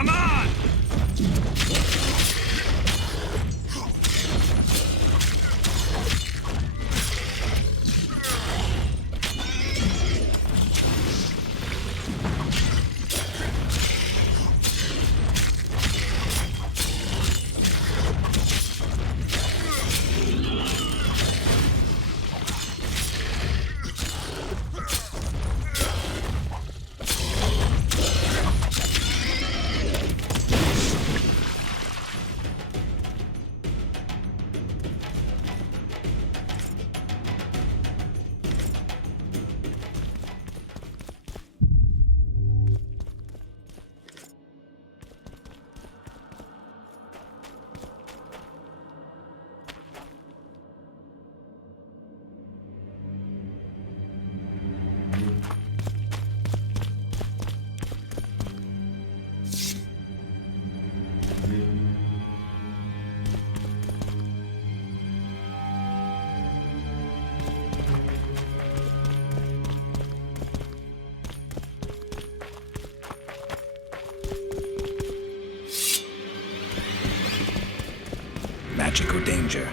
Come on! Magical danger.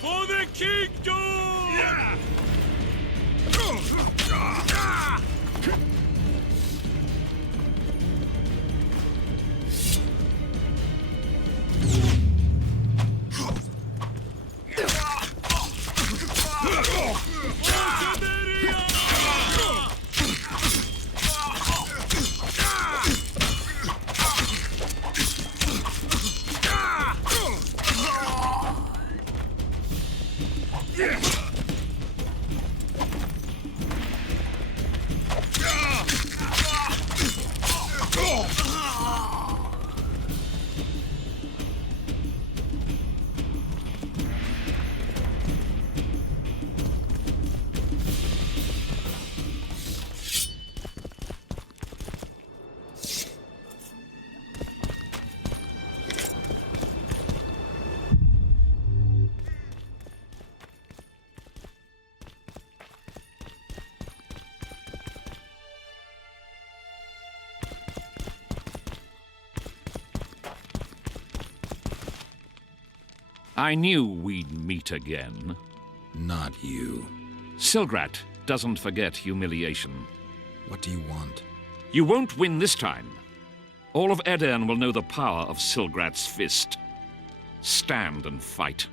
For the kingdom! I knew we'd meet again. Not you. Silgrat doesn't forget humiliation. What do you want? You won't win this time. All of Edern will know the power of Silgrat's fist. Stand and fight.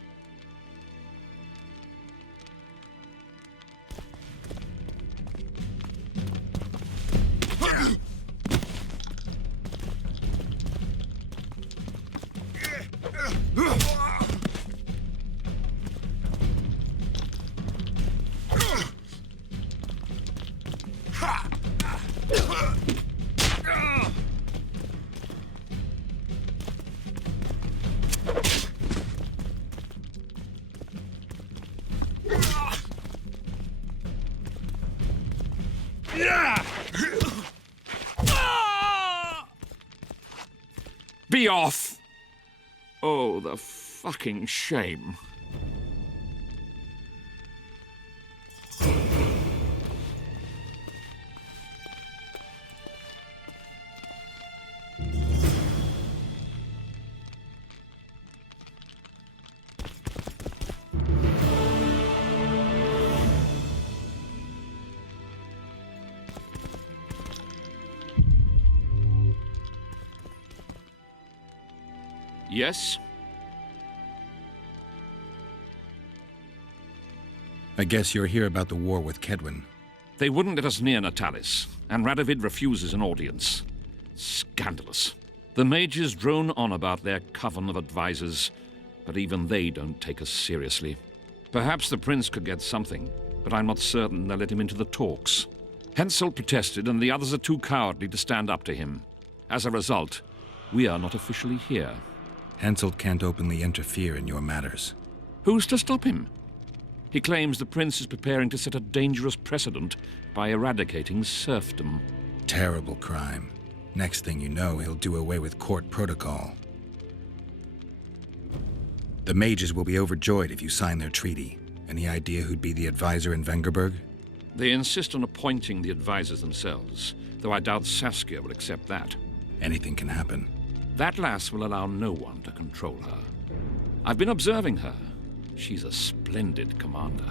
Be off! Oh, the fucking shame. Yes? I guess you're here about the war with Kedwin. They wouldn't let us near Natalis, and Radovid refuses an audience. Scandalous. The mages drone on about their coven of advisors, but even they don't take us seriously. Perhaps the prince could get something, but I'm not certain they'll let him into the talks. Henselt protested, and the others are too cowardly to stand up to him. As a result, we are not officially here. Henselt can't openly interfere in your matters. Who's to stop him? He claims the prince is preparing to set a dangerous precedent by eradicating serfdom. Terrible crime. Next thing you know, he'll do away with court protocol. The mages will be overjoyed if you sign their treaty. Any idea who'd be the advisor in Vengerberg? They insist on appointing the advisors themselves, though I doubt Saskia will accept that. Anything can happen. That lass will allow no one to control her. I've been observing her. She's a splendid commander.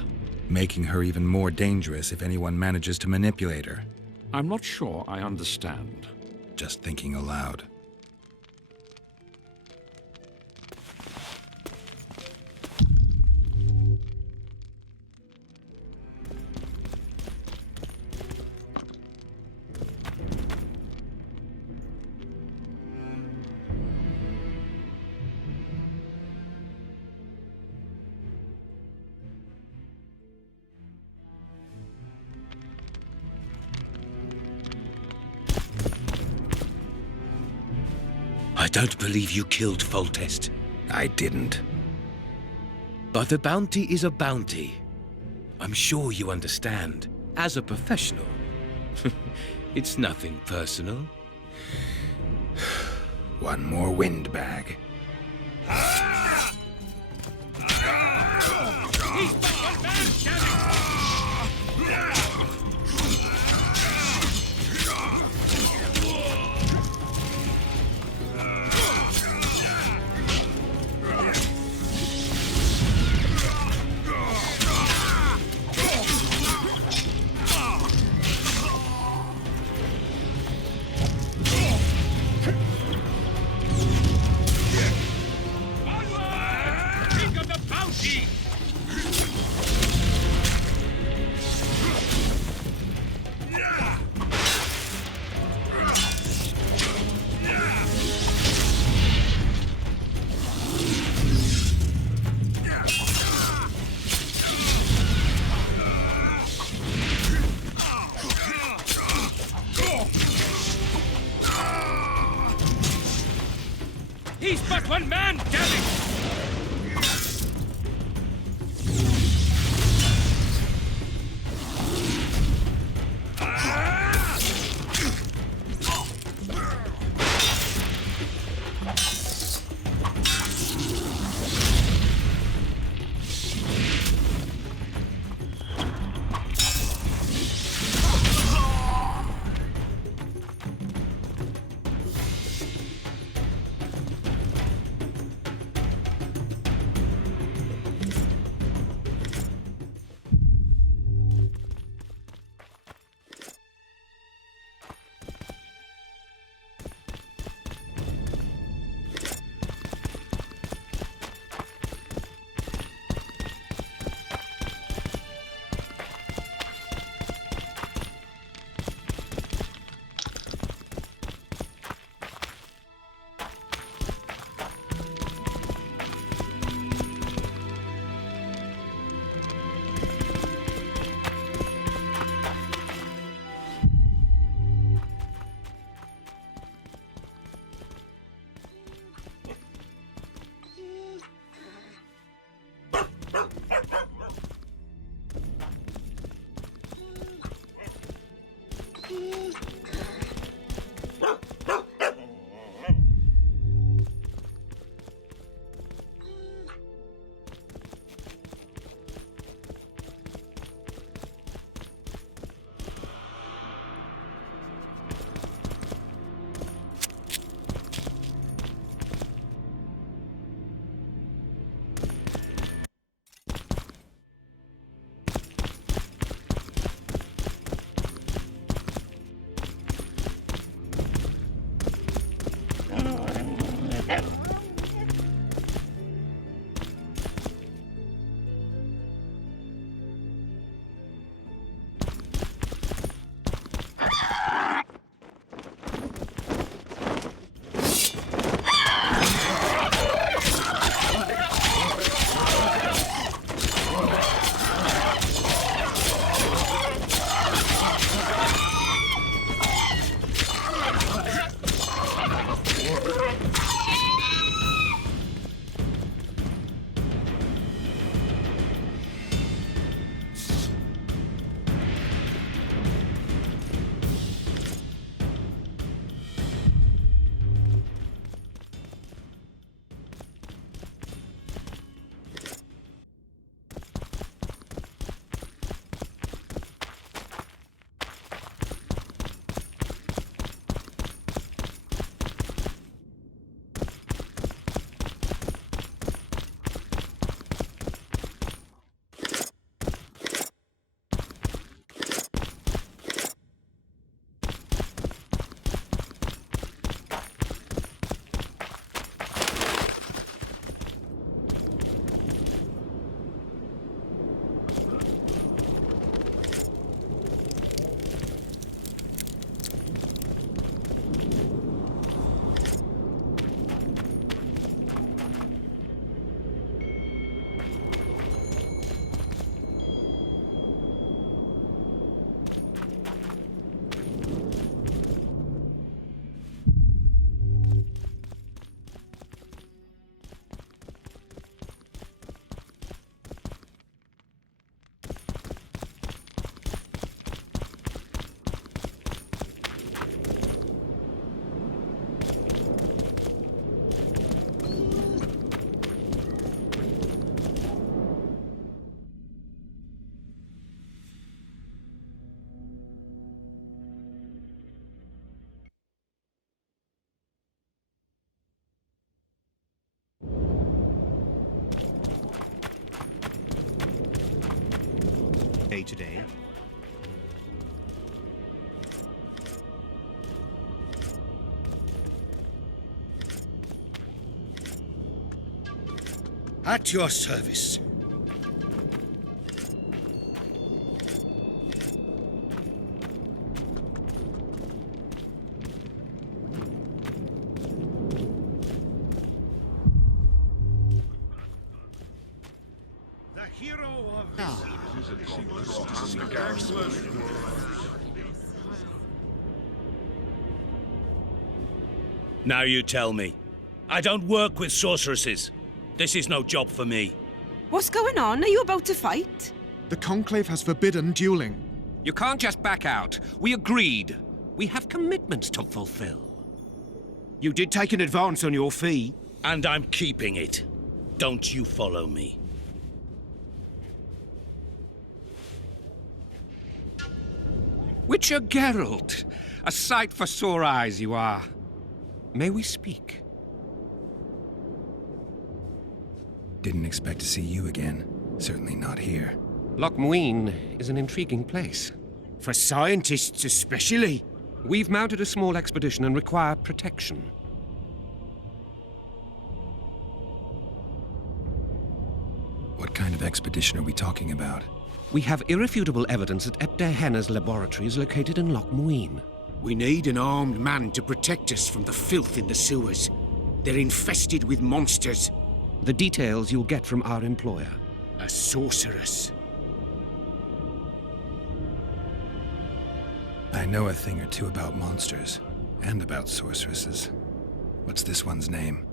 Making her even more dangerous if anyone manages to manipulate her. I'm not sure I understand. Just thinking aloud. I don't believe you killed Foltest. I didn't. But a bounty is a bounty. I'm sure you understand. As a professional. It's nothing personal. One more windbag. He's but one man, damn it! Today. At your service. The hero of this. Now you tell me. I don't work with sorceresses. This is no job for me. What's going on? Are you about to fight? The Conclave has forbidden dueling. You can't just back out. We agreed. We have commitments to fulfill. You did take an advance on your fee. And I'm keeping it. Don't you follow me. Witcher Geralt. A sight for sore eyes you are. May we speak? Didn't expect to see you again. Certainly not here. Loc Muinne is an intriguing place. For scientists especially. We've mounted a small expedition and require protection. What kind of expedition are we talking about? We have irrefutable evidence that Henne's laboratory is located in Loc Muinne. We need an armed man to protect us from the filth in the sewers. They're infested with monsters. The details you'll get from our employer. A sorceress. I know a thing or two about monsters, and about sorceresses. What's this one's name?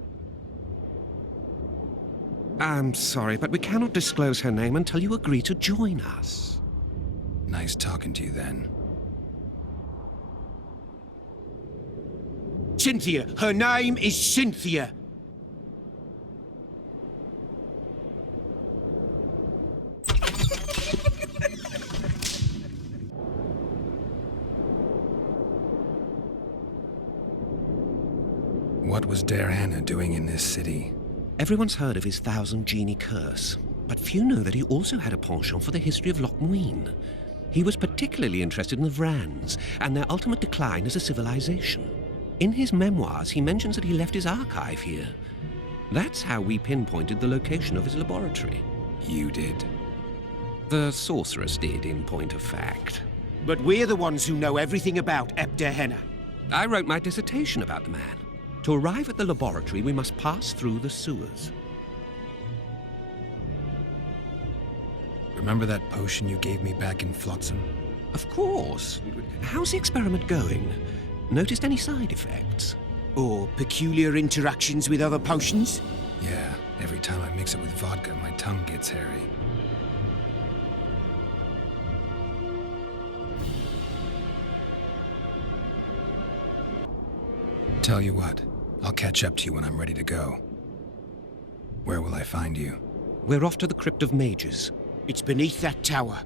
I'm sorry, but we cannot disclose her name until you agree to join us. Nice talking to you then. Cynthia! Her name is Cynthia! What was Hannah doing in this city? Everyone's heard of his 1,000 genie curse, but few know that he also had a penchant for the history of Loc Muinne. He was particularly interested in the Vrans and their ultimate decline as a civilization. In his memoirs, he mentions that he left his archive here. That's how we pinpointed the location of his laboratory. You did. The sorceress did, in point of fact. But we're the ones who know everything about Henna. I wrote my dissertation about the man. To arrive at the laboratory, we must pass through the sewers. Remember that potion you gave me back in Flotsam? Of course. How's the experiment going? Noticed any side effects? Or peculiar interactions with other potions? Yeah, every time I mix it with vodka, my tongue gets hairy. Tell you what, I'll catch up to you when I'm ready to go. Where will I find you? We're off to the Crypt of Mages. It's beneath that tower.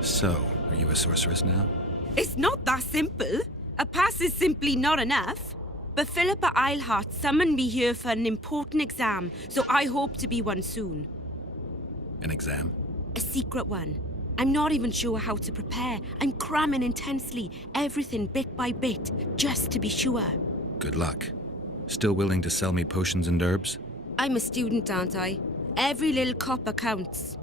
So, are you a sorceress now? It's not that simple. A pass is simply not enough. But Philippa Eilhart summoned me here for an important exam, so I hope to be one soon. An exam? A secret one. I'm not even sure how to prepare. I'm cramming intensely, everything bit by bit, just to be sure. Good luck. Still willing to sell me potions and herbs? I'm a student, aren't I? Every little copper counts.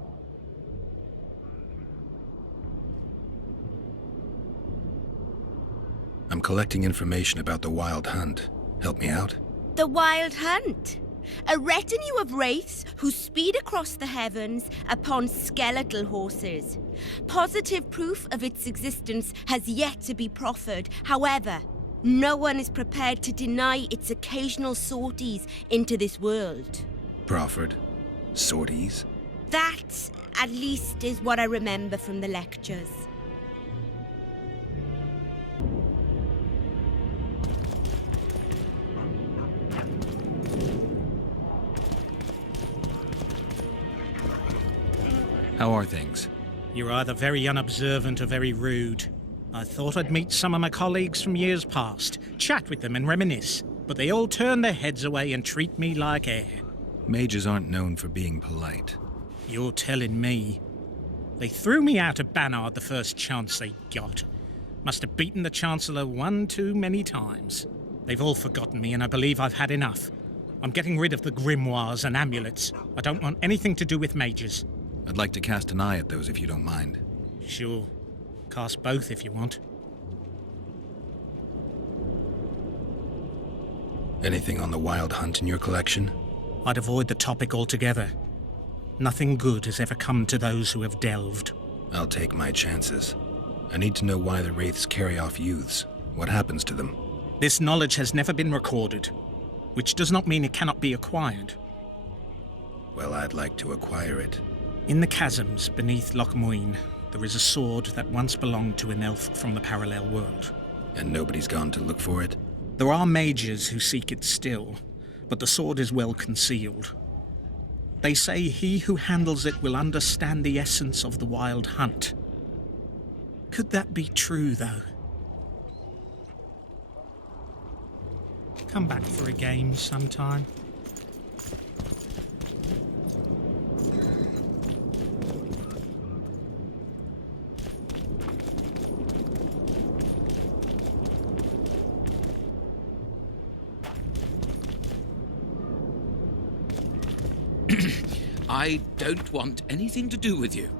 I'm collecting information about the Wild Hunt. Help me out? The Wild Hunt. A retinue of wraiths who speed across the heavens upon skeletal horses. Positive proof of its existence has yet to be proffered. However, no one is prepared to deny its occasional sorties into this world. Proffered? Sorties? That, at least, is what I remember from the lectures. How are things? You're either very unobservant or very rude. I thought I'd meet some of my colleagues from years past, chat with them and reminisce, but they all turn their heads away and treat me like air. Mages aren't known for being polite. You're telling me. They threw me out of Bannard the first chance they got. Must have beaten the Chancellor one too many times. They've all forgotten me, and I believe I've had enough. I'm getting rid of the grimoires and amulets. I don't want anything to do with mages. I'd like to cast an eye at those if you don't mind. Sure. Cast both if you want. Anything on the Wild Hunt in your collection? I'd avoid the topic altogether. Nothing good has ever come to those who have delved. I'll take my chances. I need to know why the wraiths carry off youths. What happens to them? This knowledge has never been recorded, which does not mean it cannot be acquired. Well, I'd like to acquire it. In the chasms beneath Loc Muinne, there is a sword that once belonged to an elf from the parallel world. And nobody's gone to look for it? There are mages who seek it still, but the sword is well concealed. They say he who handles it will understand the essence of the Wild Hunt. Could that be true, though? Come back for a game sometime. I don't want anything to do with you.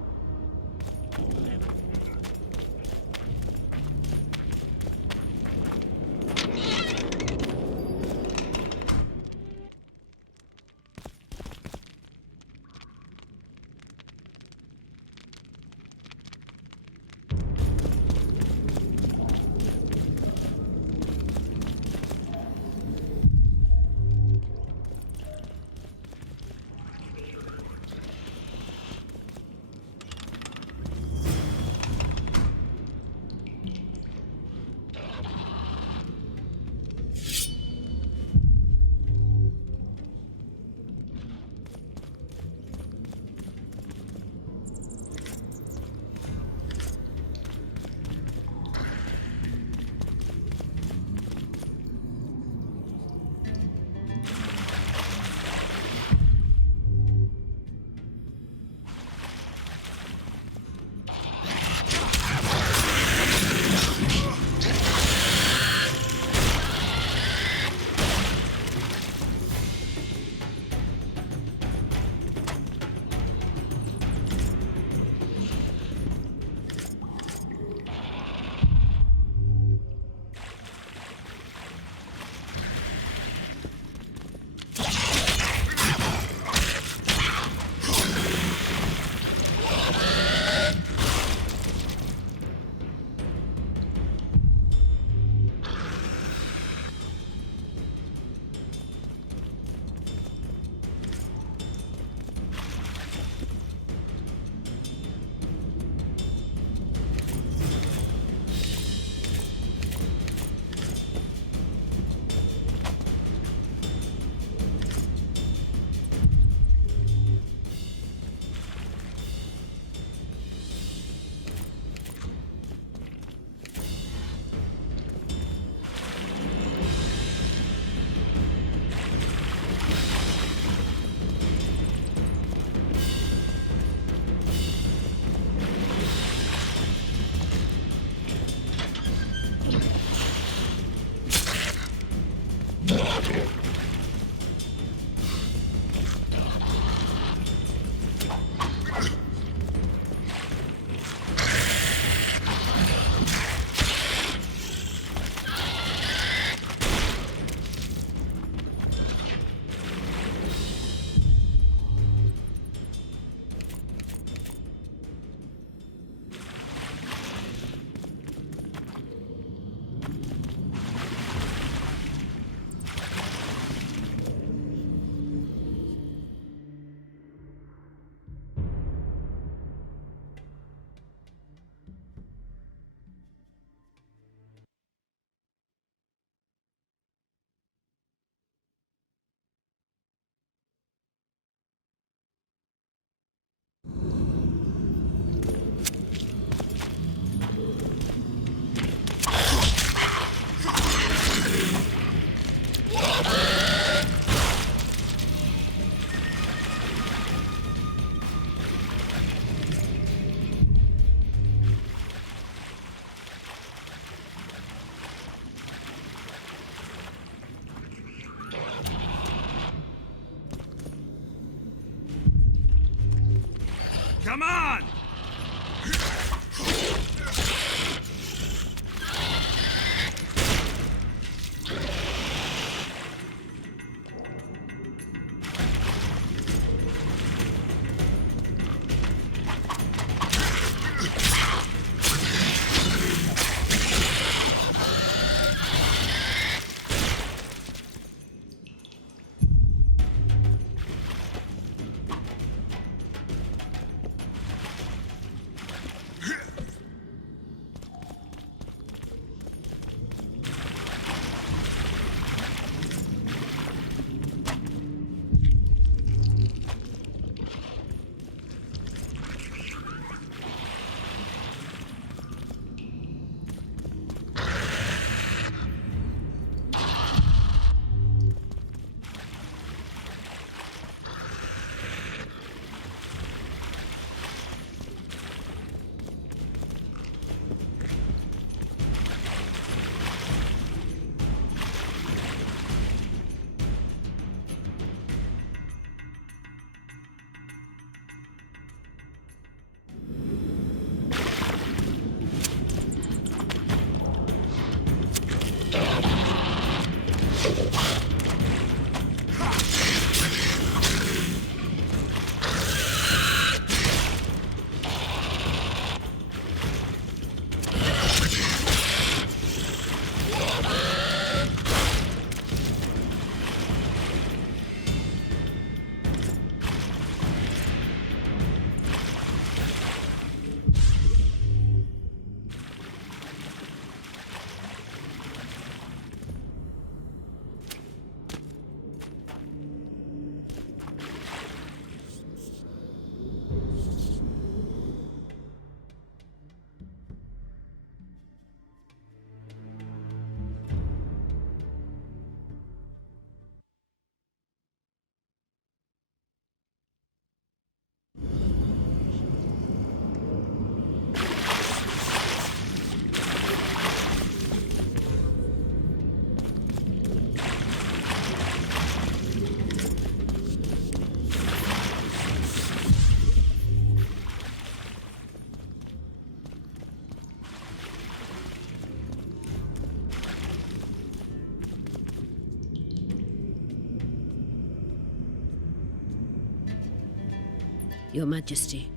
Your Majesty.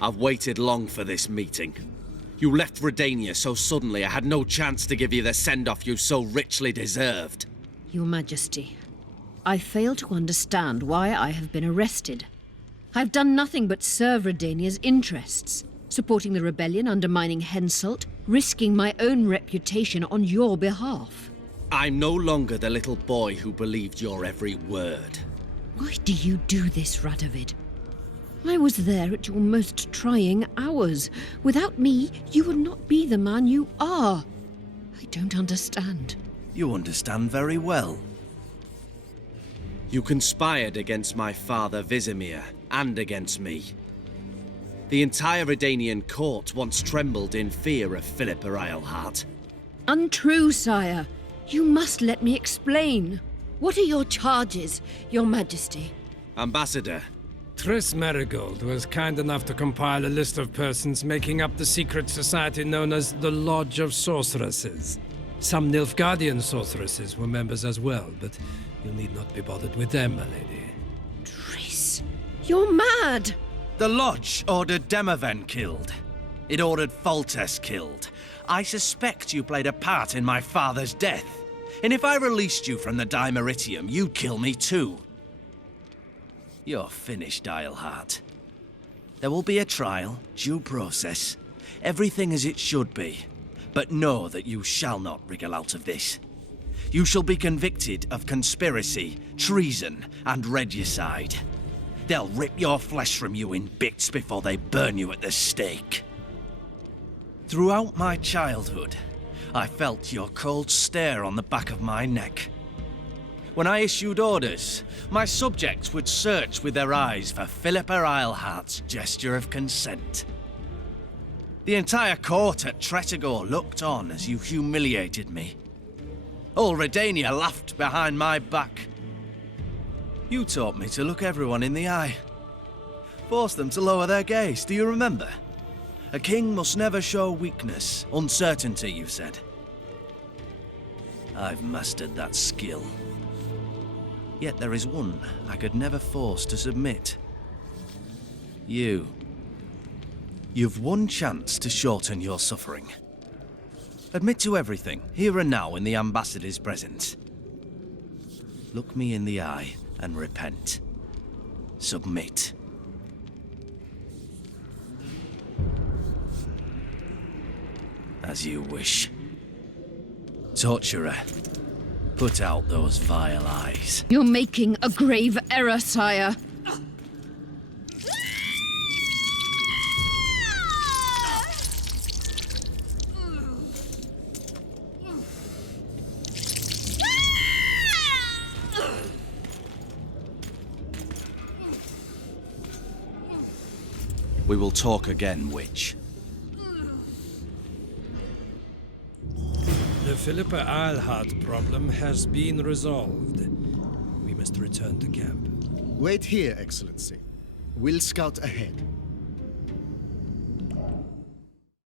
I've waited long for this meeting. You left Redania so suddenly I had no chance to give you the send-off you so richly deserved. Your Majesty, I fail to understand why I have been arrested. I've done nothing but serve Redania's interests, supporting the rebellion, undermining Henselt, risking my own reputation on your behalf. I'm no longer the little boy who believed your every word. Why do you do this, Radovid? I was there at your most trying hours. Without me, you would not be the man you are. I don't understand. You understand very well. You conspired against my father Vizimir, and against me. The entire Redanian court once trembled in fear of Philippa Eilhart. Untrue, sire. You must let me explain. What are your charges, Your Majesty? Ambassador. Triss Marigold was kind enough to compile a list of persons making up the secret society known as the Lodge of Sorceresses. Some Nilfgaardian sorceresses were members as well, but you need not be bothered with them, my lady. Triss, you're mad! The Lodge ordered Demoven killed. It ordered Foltest killed. I suspect you played a part in my father's death. And if I released you from the Dimeritium, you'd kill me too. You're finished, Eilhart. There will be a trial, due process, everything as it should be. But know that you shall not wriggle out of this. You shall be convicted of conspiracy, treason, and regicide. They'll rip your flesh from you in bits before they burn you at the stake. Throughout my childhood, I felt your cold stare on the back of my neck. When I issued orders, my subjects would search with their eyes for Philippa Eilhart's gesture of consent. The entire court at Tretogor looked on as you humiliated me. All Redania laughed behind my back. You taught me to look everyone in the eye. Forced them to lower their gaze, do you remember? A king must never show weakness, uncertainty, you said. I've mastered that skill. Yet there is one I could never force to submit. You. You've one chance to shorten your suffering. Admit to everything, here and now in the ambassador's presence. Look me in the eye and repent. Submit. As you wish. Torturer, put out those vile eyes. You're making a grave error, sire. We will talk again, witch. The Philippa Eilhart problem has been resolved. We must return to camp. Wait here, Excellency. We'll scout ahead.